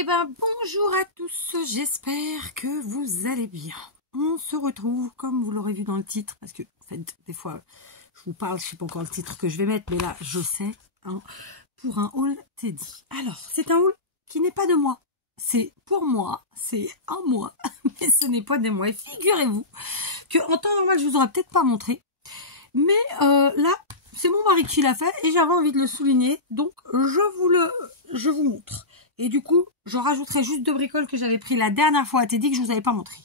Eh ben bonjour à tous, j'espère que vous allez bien. On se retrouve, comme vous l'aurez vu dans le titre, parce que en fait, des fois, je vous parle, je sais pas encore le titre que je vais mettre, mais là, je sais, hein, pour un haul Teddy. Alors, c'est un haul qui n'est pas de moi. C'est pour moi, c'est à moi, mais ce n'est pas de moi. Et figurez-vous que en temps normal, je vous aurais peut-être pas montré, mais là, c'est mon mari qui l'a fait et j'avais envie de le souligner, donc je vous montre. Et du coup, je rajouterai juste deux bricoles que j'avais pris la dernière fois à Teddy que je vous avais pas montré,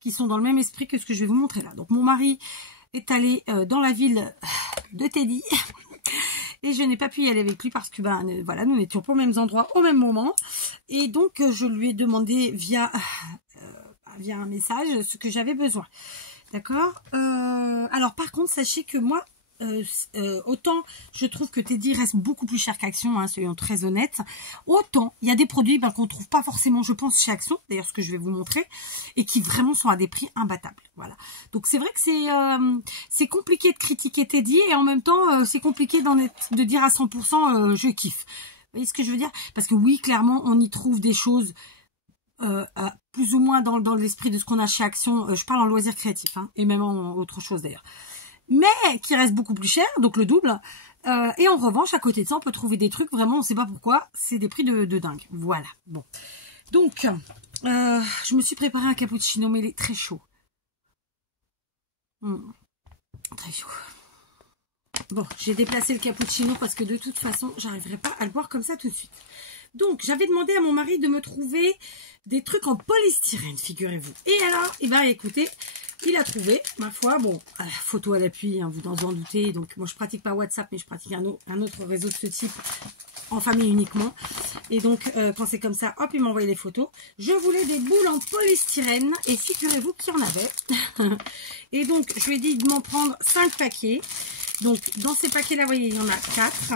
qui sont dans le même esprit que ce que je vais vous montrer là. Donc mon mari est allé dans la ville de Teddy et je n'ai pas pu y aller avec lui parce que voilà, nous n'étions pas aux mêmes endroits au même moment. Et donc je lui ai demandé via un message ce que j'avais besoin. D'accord. Alors par contre, sachez que moi, autant je trouve que Teddy reste beaucoup plus cher qu'Action, hein, soyons très honnêtes, autant il y a des produits qu'on ne trouve pas forcément, je pense, chez Action, d'ailleurs ce que je vais vous montrer, et qui vraiment sont à des prix imbattables. Voilà. Donc c'est vrai que c'est compliqué de critiquer Teddy, et en même temps c'est compliqué de dire à 100% je kiffe. Vous voyez ce que je veux dire? Parce que oui, clairement, on y trouve des choses plus ou moins dans l'esprit de ce qu'on a chez Action. Je parle en loisirs créatifs, hein, et même en autre chose d'ailleurs. Mais qui reste beaucoup plus cher, donc le double. Et en revanche, à côté de ça, on peut trouver des trucs, vraiment, on ne sait pas pourquoi, c'est des prix de dingue. Voilà, bon. Donc, je me suis préparé un cappuccino, mais il est très chaud. Très chaud. Bon, j'ai déplacé le cappuccino parce que de toute façon, j'arriverai pas à le boire comme ça tout de suite. Donc, j'avais demandé à mon mari de me trouver des trucs en polystyrène, figurez-vous. Et alors, eh ben, écoutez, il a trouvé, ma foi, bon, photo à l'appui, hein, vous en doutez. Donc, moi, je pratique pas WhatsApp, mais je pratique un autre réseau de ce type, en famille uniquement. Et donc, quand c'est comme ça, hop, il m'a envoyé les photos. Je voulais des boules en polystyrène, et figurez-vous qu'il y en avait. Et donc, je lui ai dit de m'en prendre 5 paquets. Donc, dans ces paquets-là, vous voyez, il y en a 4.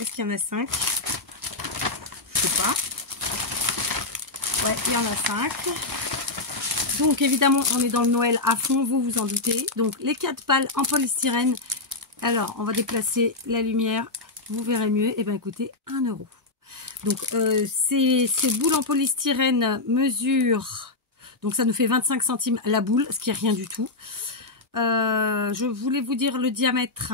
Est-ce qu'il y en a 5? Je sais pas. Ouais, il y en a 5. Donc, évidemment, on est dans le Noël à fond, vous vous en doutez. Donc, les 4 pales en polystyrène. Alors, on va déplacer la lumière. Vous verrez mieux. Et bien, écoutez, 1 €. Donc, ces boules en polystyrène mesurent. Donc, ça nous fait 25 centimes la boule, ce qui est rien du tout. Je voulais vous dire le diamètre.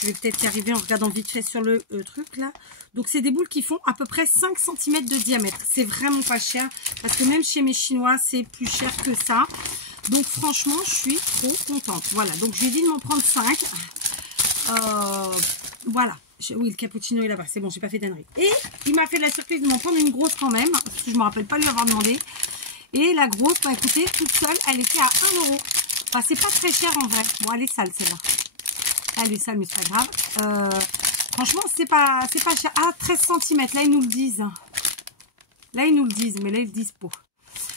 Je vais peut-être y arriver en regardant vite fait sur le truc là. Donc c'est des boules qui font à peu près 5 cm de diamètre. C'est vraiment pas cher parce que même chez mes chinois c'est plus cher que ça. Donc franchement je suis trop contente. Voilà, donc je lui ai dit de m'en prendre 5. Voilà. Oui, le cappuccino est là-bas. C'est bon, j'ai pas fait d'ânerie. Et il m'a fait la surprise de m'en prendre une grosse quand même. Parce que je me rappelle pas lui avoir demandé. Et la grosse, bah écoutez, toute seule, elle était à 1 €. Enfin, c'est pas très cher en vrai. Bon, elle est sale celle-là. Elle est sale, mais c'est pas grave. Franchement, c'est pas cher. Ah, 13 cm. Là, ils nous le disent. Là, ils nous le disent, mais là, ils le disent pas.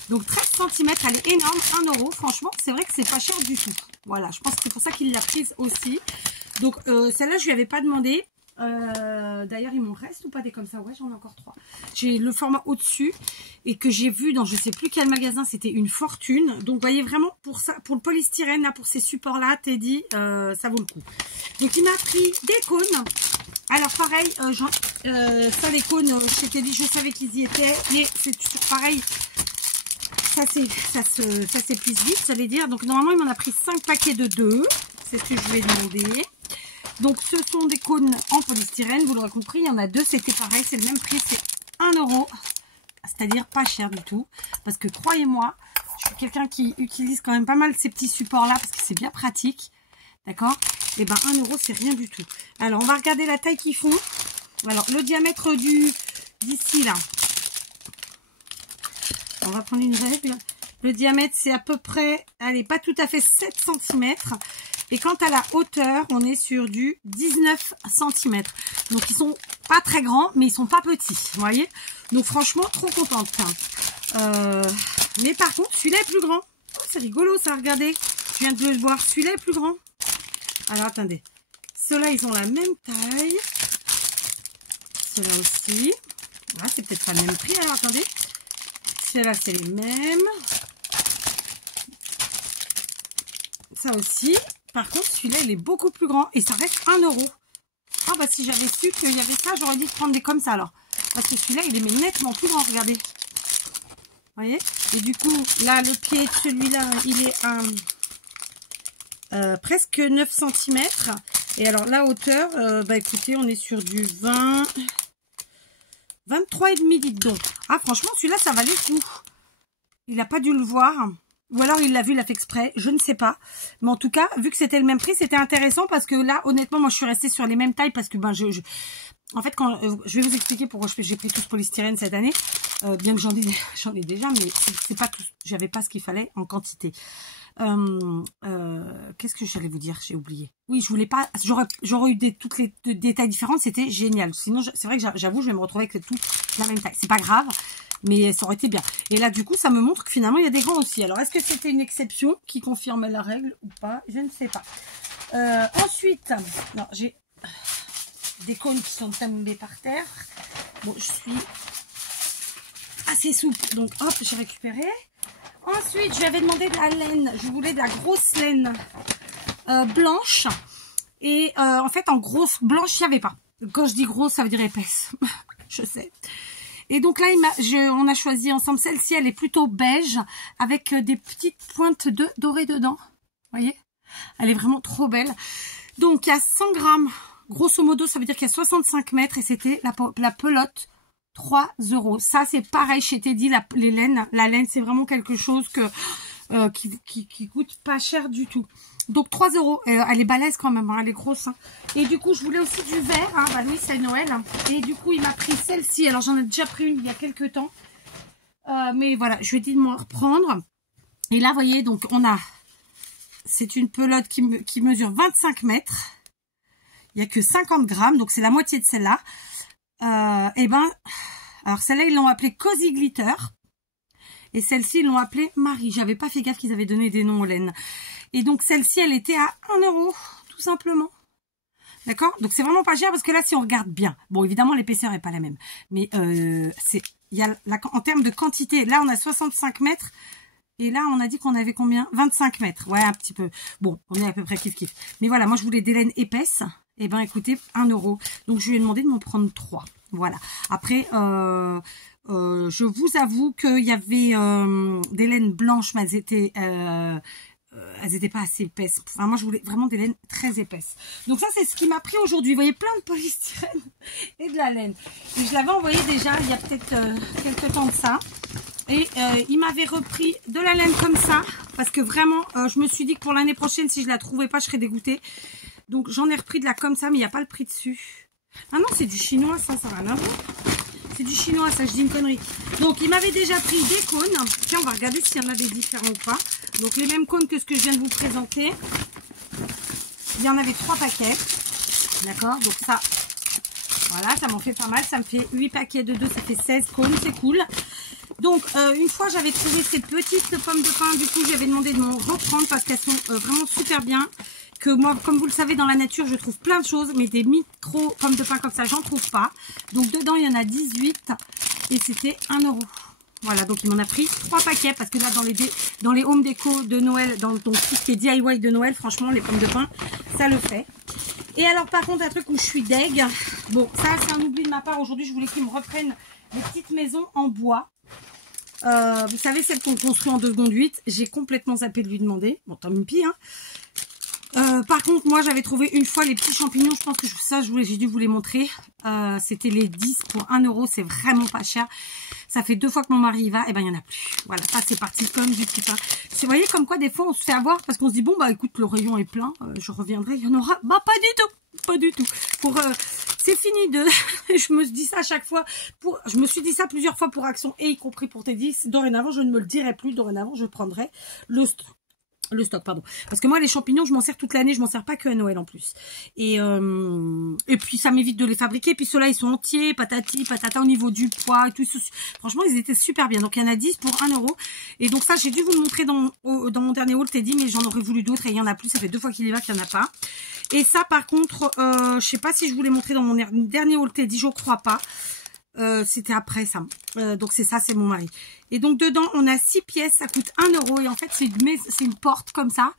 Donc, 13 cm, elle est énorme. 1 €. Franchement, c'est vrai que c'est pas cher du tout. Voilà, je pense que c'est pour ça qu'il l'a prise aussi. Donc, celle-là, je lui avais pas demandé. D'ailleurs, il m'en reste ou pas des comme ça? Ouais, j'en ai encore 3. J'ai le format au-dessus et que j'ai vu dans je sais plus quel magasin, c'était une fortune. Donc, vous voyez vraiment pour ça, pour le polystyrène, là, pour ces supports-là, Teddy, ça vaut le coup. Donc, il m'a pris des cônes. Alors, pareil, ça, les cônes chez Teddy, je savais qu'ils y étaient, mais c'est toujours pareil. Ça s'épuise vite, j'allais dire. Donc, normalement, il m'en a pris 5 paquets de 2. C'est ce que je lui ai demandé. Donc, ce sont des cônes en polystyrène. Vous l'aurez compris, il y en a 2. C'était pareil, c'est le même prix. C'est 1 €. C'est-à-dire pas cher du tout. Parce que, croyez-moi, je suis quelqu'un qui utilise quand même pas mal ces petits supports-là. Parce que c'est bien pratique. D'accord? Et ben, 1 €, c'est rien du tout. Alors, on va regarder la taille qu'ils font. Alors, le diamètre d'ici, là. On va prendre une règle. Le diamètre, c'est à peu près, allez, pas tout à fait 7 cm. Et quant à la hauteur, on est sur du 19 cm. Donc, ils sont pas très grands, mais ils sont pas petits. Vous voyez? Donc, franchement, trop contente. Mais par contre, celui-là est plus grand. Oh, c'est rigolo, ça, regardez. Je viens de le voir. Celui-là est plus grand. Alors, attendez. Ceux-là, ils ont la même taille. Ceux-là aussi. Ah, c'est peut-être pas le même prix. Alors, attendez. Ceux-là, c'est les mêmes. Ça aussi. Par contre, celui-là, il est beaucoup plus grand. Et ça reste 1 €. Ah, bah, si j'avais su qu'il y avait ça, j'aurais dit de prendre des comme ça, alors. Parce que celui-là, il est mais nettement plus grand, regardez. Vous voyez? Et du coup, là, le pied de celui-là, il est à presque 9 cm. Et alors, la hauteur, bah écoutez, on est sur du 23,5 dites donc. Ah, franchement, celui-là, ça valait le coup. Il n'a pas dû le voir. Ou alors, il l'a vu, il l'a fait exprès. Je ne sais pas. Mais en tout cas, vu que c'était le même prix, c'était intéressant parce que là, honnêtement, moi, je suis restée sur les mêmes tailles parce que, ben, en fait, quand je vais vous expliquer pourquoi j'ai pris tout ce polystyrène cette année. Bien que j'en ai déjà, mais c'est pas tout. J'avais pas ce qu'il fallait en quantité. Qu'est-ce que j'allais vous dire? J'ai oublié. Oui, je voulais pas. J'aurais eu toutes les des tailles différentes. C'était génial. Sinon, c'est vrai que j'avoue, je vais me retrouver avec tout la même taille. C'est pas grave, mais ça aurait été bien. Et là, du coup, ça me montre que finalement, il y a des grands aussi. Alors, est-ce que c'était une exception qui confirme la règle ou pas? Je ne sais pas. Ensuite, non, j'ai des cônes qui sont tombés par terre. Bon, je suis assez souple, donc hop, j'ai récupéré. Ensuite, je lui avais demandé de la laine. Je voulais de la grosse laine blanche. Et en fait, en grosse blanche, il n'y avait pas. Quand je dis grosse, ça veut dire épaisse. Je sais. Et donc là, on a choisi ensemble. Celle-ci, elle est plutôt beige avec des petites pointes dorées dedans. Vous voyez? Elle est vraiment trop belle. Donc, il y a 100 grammes. Grosso modo, ça veut dire qu'il y a 65 mètres. Et c'était la pelote 3 €. Ça, c'est pareil chez Teddy, les laines. La laine, c'est vraiment quelque chose qui coûte pas cher du tout. Donc 3 €. Elle est balèze quand même, hein, elle est grosse. Hein. Et du coup, je voulais aussi du vert. Hein. Bah oui, c'est Noël. Et du coup, il m'a pris celle-ci. Alors, j'en ai déjà pris une il y a quelques temps. Mais voilà, je lui ai dit de m'en reprendre. Et là, vous voyez, donc on a... C'est une pelote qui mesure 25 mètres. Il n'y a que 50 grammes, donc c'est la moitié de celle-là. Et ben, alors celle-là, ils l'ont appelée Cozy Glitter. Et celle-ci, ils l'ont appelée Marie. J'avais pas fait gaffe qu'ils avaient donné des noms aux laines. Et donc, celle-ci, elle était à 1 €, tout simplement. D'accord? Donc, c'est vraiment pas cher parce que là, si on regarde bien, bon, évidemment, l'épaisseur est pas la même. Mais en termes de quantité, là, on a 65 mètres. Et là, on a dit qu'on avait combien? 25 mètres. Ouais, un petit peu. Bon, on est à peu près kiff-kiff. Mais voilà, moi, je voulais des laines épaisses. Et ben, écoutez, 1 €. Donc, je lui ai demandé de m'en prendre 3. Voilà. Après, je vous avoue qu'il y avait des laines blanches, mais elles étaient pas assez épaisses. Enfin, moi, je voulais vraiment des laines très épaisses. Donc ça, c'est ce qui m'a pris aujourd'hui. Vous voyez, plein de polystyrène et de la laine. Et je l'avais envoyé déjà il y a peut-être quelques temps de ça. Et il m'avait repris de la laine comme ça. Parce que vraiment, je me suis dit que pour l'année prochaine, si je la trouvais pas, je serais dégoûtée. Donc, j'en ai repris de la comme ça, mais il n'y a pas le prix dessus. Ah non, c'est du chinois, ça va rien à voir. C'est du chinois, ça, je dis une connerie. Donc, il m'avait déjà pris des cônes. Tiens, on va regarder s'il y en a des différents ou pas. Donc, les mêmes cônes que ce que je viens de vous présenter. Il y en avait 3 paquets. D'accord? Donc, ça, voilà, ça m'en fait pas mal. Ça me fait 8 paquets de 2, ça fait 16 cônes. C'est cool. Donc, une fois, j'avais trouvé ces petites pommes de pin. Du coup, j'avais demandé de m'en reprendre parce qu'elles sont vraiment super bien. Que moi, comme vous le savez, dans la nature, je trouve plein de choses, mais des micro pommes de pin comme ça, j'en trouve pas. Donc, dedans, il y en a 18 et c'était 1 €. Voilà, donc il m'en a pris 3 paquets parce que là, dans les home déco de Noël, donc tout ce qui est DIY de Noël, franchement, les pommes de pin, ça le fait. Et alors, par contre, un truc où je suis deg, bon, ça, c'est un oubli de ma part. Aujourd'hui, je voulais qu'ils me reprennent les petites maisons en bois. Vous savez, celles qu'on construit en 2 secondes 8, j'ai complètement zappé de lui demander. Bon, tant pis, hein. Par contre, moi, j'avais trouvé une fois les petits champignons. Je pense que j'ai dû vous les montrer. C'était les 10 pour 1 €. C'est vraiment pas cher. Ça fait 2 fois que mon mari y va. Et ben, il n'y en a plus. Voilà, ça, c'est parti comme du petit pain. Vous voyez, comme quoi, des fois, on se fait avoir parce qu'on se dit, bon, bah, écoute, le rayon est plein. Je reviendrai, il y en aura. Bah, pas du tout. Pas du tout. C'est fini de... je me dis ça à chaque fois. Je me suis dit ça plusieurs fois pour Action et y compris pour Teddy. Dorénavant, je ne me le dirai plus. Dorénavant, je prendrai le stock, pardon. Parce que moi, les champignons, je m'en sers toute l'année. Je m'en sers pas que à Noël en plus. Et puis, ça m'évite de les fabriquer. Puis, ceux-là, ils sont entiers, patati, patata, au niveau du poids et tout. Franchement, ils étaient super bien. Donc, il y en a 10 pour 1 €. Et donc, ça, j'ai dû vous le montrer dans mon dernier haul, Teddy, mais j'en aurais voulu d'autres et il y en a plus. Ça fait 2 fois qu'il y va qu'il n'y en a pas. Et ça, par contre, je sais pas si je vous l'ai montré dans mon dernier haul, Teddy, je crois pas. C'était après ça. Donc c'est ça, c'est mon mari. Et donc dedans, on a 6 pièces, ça coûte 1 €. Et en fait, c'est une porte comme ça.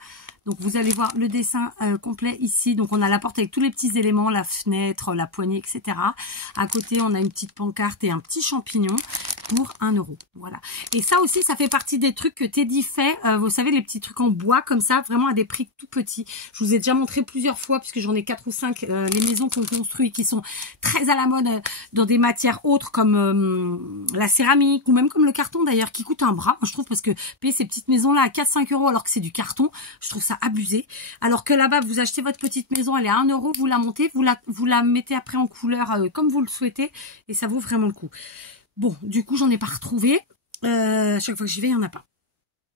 Donc vous allez voir le dessin complet ici. Donc on a la porte avec tous les petits éléments, la fenêtre, la poignée, etc. À côté, on a une petite pancarte et un petit champignon pour 1 €. Voilà. Et ça aussi, ça fait partie des trucs que Teddy fait. Vous savez, les petits trucs en bois comme ça, vraiment à des prix tout petits. Je vous ai déjà montré plusieurs fois, puisque j'en ai 4 ou 5, les maisons qu'on construit qui sont très à la mode dans des matières autres comme la céramique ou même comme le carton d'ailleurs, qui coûte un bras, moi, je trouve, parce que payer ces petites maisons-là à 4-5 € alors que c'est du carton, je trouve ça abusé. Alors que là-bas, vous achetez votre petite maison, elle est à 1 €, vous la montez, vous la mettez après en couleur comme vous le souhaitez et ça vaut vraiment le coup. Bon, du coup, j'en ai pas retrouvé. Chaque fois que j'y vais, il n'y en a pas.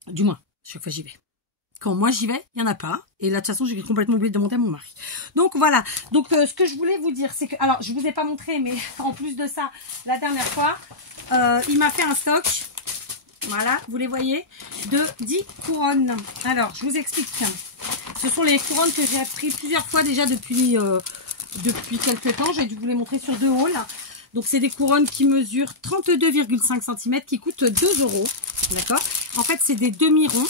Du moins, chaque fois que j'y vais. Quand moi j'y vais, il n'y en a pas. Et là, de toute façon, j'ai complètement oublié de demander à mon mari. Donc voilà. Donc ce que je voulais vous dire, c'est que... Alors, je vous ai pas montré, mais en plus de ça, la dernière fois, il m'a fait un stock. Voilà, vous les voyez, de 10 couronnes. Alors, je vous explique. Ce sont les couronnes que j'ai appris plusieurs fois déjà depuis quelques temps. J'ai dû vous les montrer sur 2 hauls. Donc, c'est des couronnes qui mesurent 32,5 cm, qui coûtent 2 €. D'accord? En fait, c'est des demi-ronds,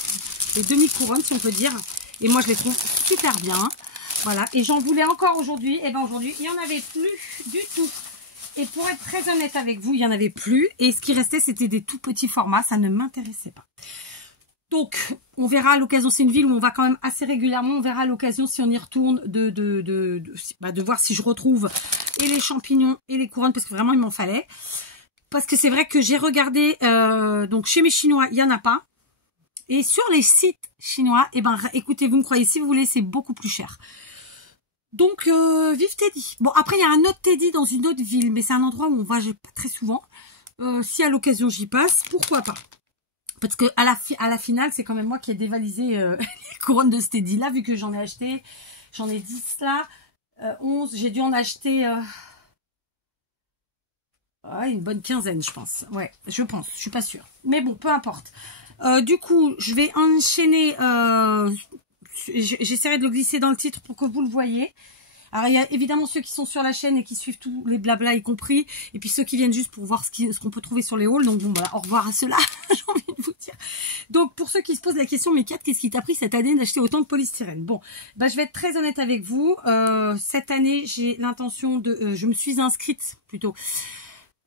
des demi-couronnes, si on peut dire. Et moi, je les trouve super bien. Voilà. Et j'en voulais encore aujourd'hui. Et bien, aujourd'hui, il n'y en avait plus du tout. Et pour être très honnête avec vous, il n'y en avait plus. Et ce qui restait, c'était des tout petits formats. Ça ne m'intéressait pas. Donc, on verra à l'occasion. C'est une ville où on va quand même assez régulièrement. On verra à l'occasion si on y retourne de voir si je retrouve et les champignons et les couronnes. Parce que vraiment, il m'en fallait. Parce que c'est vrai que j'ai regardé. Donc, chez mes Chinois, il n'y en a pas. Et sur les sites chinois, eh ben, écoutez, vous me croyez, si vous voulez, c'est beaucoup plus cher. Donc, vive Teddy. Bon, après, il y a un autre Teddy dans une autre ville, mais c'est un endroit où on va pas très souvent. Si à l'occasion j'y passe, pourquoi pas? Parce que à la finale, c'est quand même moi qui ai dévalisé les couronnes de ce Teddy-là, vu que j'en ai acheté, j'en ai 10 là, 11, j'ai dû en acheter une bonne quinzaine, je pense. Ouais, je pense, je suis pas sûre. Mais bon, peu importe. Du coup, je vais enchaîner... J'essaierai de le glisser dans le titre pour que vous le voyez. Alors, il y a évidemment ceux qui sont sur la chaîne et qui suivent tous les blabla y compris. Et puis ceux qui viennent juste pour voir ce qu'on peut trouver sur les hauls. Donc bon, voilà, au revoir à ceux-là, j'ai envie de vous dire. Donc pour ceux qui se posent la question, mais Kat, qu'est-ce qui t'a pris cette année d'acheter autant de polystyrène? Bon, bah, je vais être très honnête avec vous. Cette année, j'ai l'intention de... je me suis inscrite plutôt.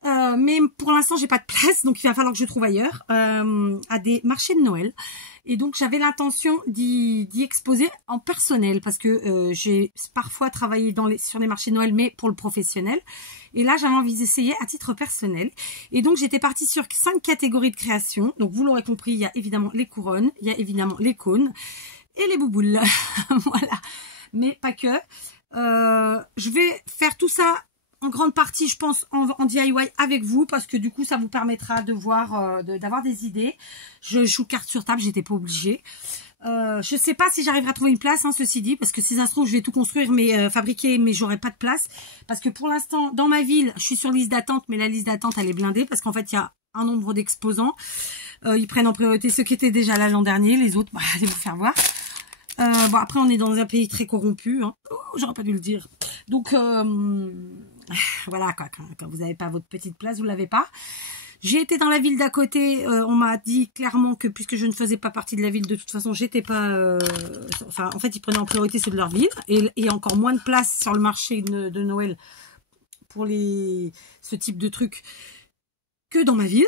Mais pour l'instant, j'ai pas de place, donc il va falloir que je trouve ailleurs, à des marchés de Noël. Et donc, j'avais l'intention d'y exposer en personnel, parce que j'ai parfois travaillé sur les marchés de Noël, mais pour le professionnel. Et là, j'avais envie d'essayer à titre personnel. Et donc, j'étais partie sur 5 catégories de création. Donc, vous l'aurez compris, il y a évidemment les couronnes, il y a évidemment les cônes et les bouboules. Voilà. Mais pas que. Je vais faire tout ça en grande partie, je pense, en DIY avec vous, parce que du coup, ça vous permettra de voir, d'avoir des idées. Je joue carte sur table, j'étais pas obligée. Je sais pas si j'arriverai à trouver une place, hein, ceci dit, parce que si ça se trouve, je vais tout construire, mais fabriquer, mais j'aurai pas de place. Parce que pour l'instant, dans ma ville, je suis sur liste d'attente, mais la liste d'attente, elle est blindée, parce qu'en fait, il y a un nombre d'exposants. Ils prennent en priorité ceux qui étaient déjà là l'an dernier, les autres, bah, allez vous faire voir. Bon, après, on est dans un pays très corrompu, hein. Oh, j'aurais pas dû le dire. Donc, voilà, quoi, quand vous n'avez pas votre petite place, vous l'avez pas. J'ai été dans la ville d'à côté, on m'a dit clairement que puisque je ne faisais pas partie de la ville, de toute façon, j'étais pas... enfin, en fait, ils prenaient en priorité ceux de leur ville, et encore moins de place sur le marché de Noël pour ce type de trucs que dans ma ville.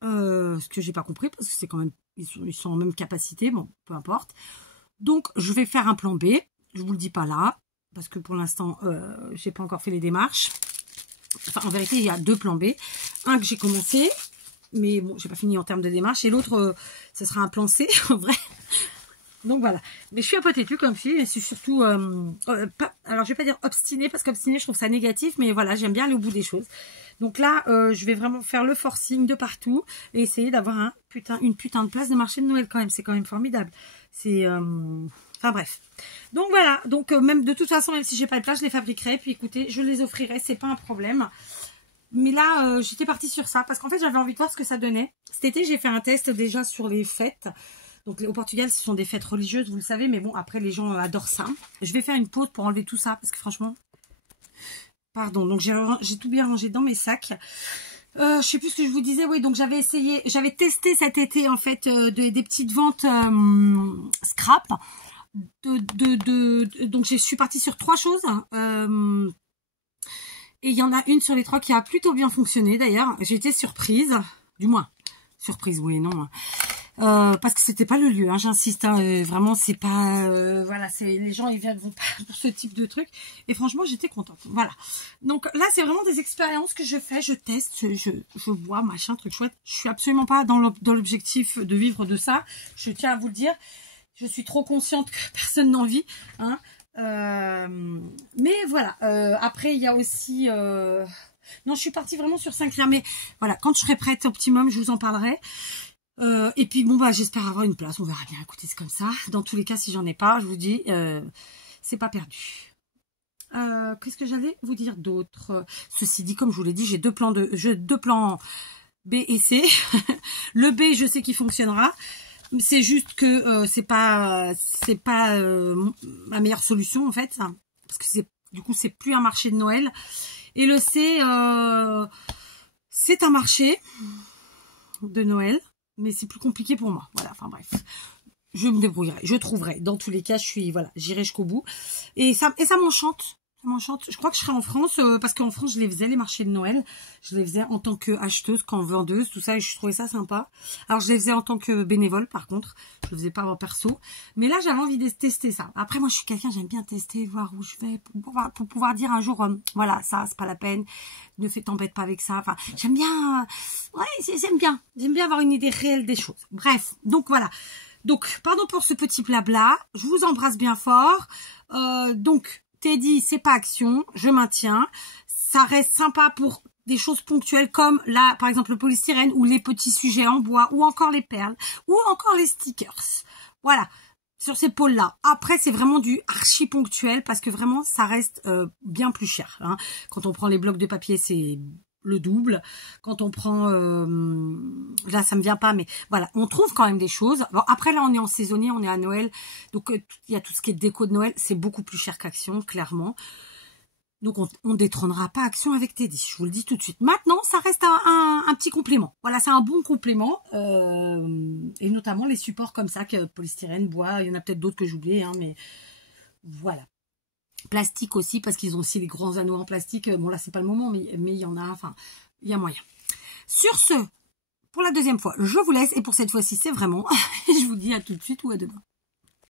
Ce que j'ai pas compris, parce que c'est quand même... Ils sont en même capacité, bon, peu importe. Donc, je vais faire un plan B, je vous le dis pas là, parce que pour l'instant, j'ai pas encore fait les démarches. Enfin, en vérité, il y a 2 plans B. Un que j'ai commencé, mais bon, j'ai pas fini en termes de démarche. Et l'autre, ce sera un plan C, en vrai. Donc voilà. Mais je suis un peu têtue comme fille. Et c'est surtout... alors, je vais pas dire obstinée, parce qu'obstinée, je trouve ça négatif. Mais voilà, j'aime bien aller au bout des choses. Donc là, je vais vraiment faire le forcing de partout. Et essayer d'avoir une putain de place de marché de Noël quand même. C'est quand même formidable. C'est... Enfin bref. Donc voilà, donc même de toute façon, même si j'ai pas de place, je les fabriquerai. Puis écoutez, je les offrirai, c'est pas un problème. Mais là, j'étais partie sur ça parce qu'en fait, j'avais envie de voir ce que ça donnait. Cet été, j'ai fait un test déjà sur les fêtes. Donc au Portugal, ce sont des fêtes religieuses, vous le savez. Mais bon, après, les gens adorent ça. Je vais faire une pause pour enlever tout ça parce que franchement, Pardon, donc j'ai tout bien rangé dans mes sacs. Je sais plus ce que je vous disais. Oui, donc j'avais testé cet été en fait des petites ventes scrap. Donc je suis partie sur 3 choses. Et il y en a une sur les 3 qui a plutôt bien fonctionné d'ailleurs. J'ai été surprise, du moins surprise, oui et non. Parce que c'était pas le lieu, hein, j'insiste, hein, vraiment c'est pas voilà, c'est les gens ils vont pas pour ce type de truc et franchement j'étais contente. Voilà. Donc là c'est vraiment des expériences que je fais, je teste, je vois machin truc chouette. Je suis absolument pas dans l'objectif de vivre de ça. Je tiens à vous le dire. Je suis trop consciente que personne n'en vit, hein. Mais voilà. Après il y a aussi non, je suis partie vraiment sur 5 liens, mais voilà, quand je serai prête optimum, je vous en parlerai. Et puis bon bah j'espère avoir une place, on verra bien. Écoutez, c'est comme ça. Dans tous les cas, si j'en ai pas, je vous dis, c'est pas perdu. Qu'est-ce que j'allais vous dire d'autre? Ceci dit, comme je vous l'ai dit, j'ai deux plans B et C. Le B, je sais qu'il fonctionnera. C'est juste que c'est pas ma meilleure solution en fait, parce que du coup c'est plus un marché de Noël. Et le C, c'est un marché de Noël. Mais c'est plus compliqué pour moi. Voilà, enfin bref. Je me débrouillerai, je trouverai. Dans tous les cas, j'irai jusqu'au bout. Et ça m'enchante. Ça m'enchante. Je crois que je serai en France, parce qu'en France, je les faisais, les marchés de Noël. Je les faisais en tant que acheteuse, qu'en vendeuse, tout ça, et je trouvais ça sympa. Alors, je les faisais en tant que bénévole, par contre. Je le faisais pas en perso. Mais là, j'avais envie de tester ça. Après, moi, je suis quelqu'un, j'aime bien tester, voir où je vais, pour pouvoir dire un jour, voilà, ça, c'est pas la peine. T'embête pas avec ça. Enfin, j'aime bien, ouais, j'aime bien. J'aime bien avoir une idée réelle des choses. Bref, donc voilà. Donc, pardon pour ce petit blabla. Je vous embrasse bien fort. Donc, Teddy, c'est pas Action, je maintiens. Ça reste sympa pour des choses ponctuelles comme là, par exemple, le polystyrène ou les petits sujets en bois ou encore les perles ou encore les stickers. Voilà, sur ces pôles-là. Après, c'est vraiment du archi ponctuel parce que vraiment, ça reste bien plus cher. Hein. Quand on prend les blocs de papier, c'est le double. Quand on prend là ça me vient pas, mais voilà, on trouve quand même des choses. Bon, après là on est en saisonnier, on est à Noël, donc il y a tout ce qui est déco de Noël, c'est beaucoup plus cher qu'Action, clairement. Donc on détrônera pas Action avec Teddy, je vous le dis tout de suite. Maintenant ça reste un petit complément, voilà, c'est un bon complément, et notamment les supports comme ça, que polystyrène, bois, il y en a peut-être d'autres que j'oubliais, hein, mais voilà. Plastique aussi, parce qu'ils ont aussi les grands anneaux en plastique. Bon, là, c'est pas le moment, mais il y en a, enfin, il y a moyen. Sur ce, pour la deuxième fois, je vous laisse. Et pour cette fois-ci, c'est vraiment, je vous dis à tout de suite ou à demain.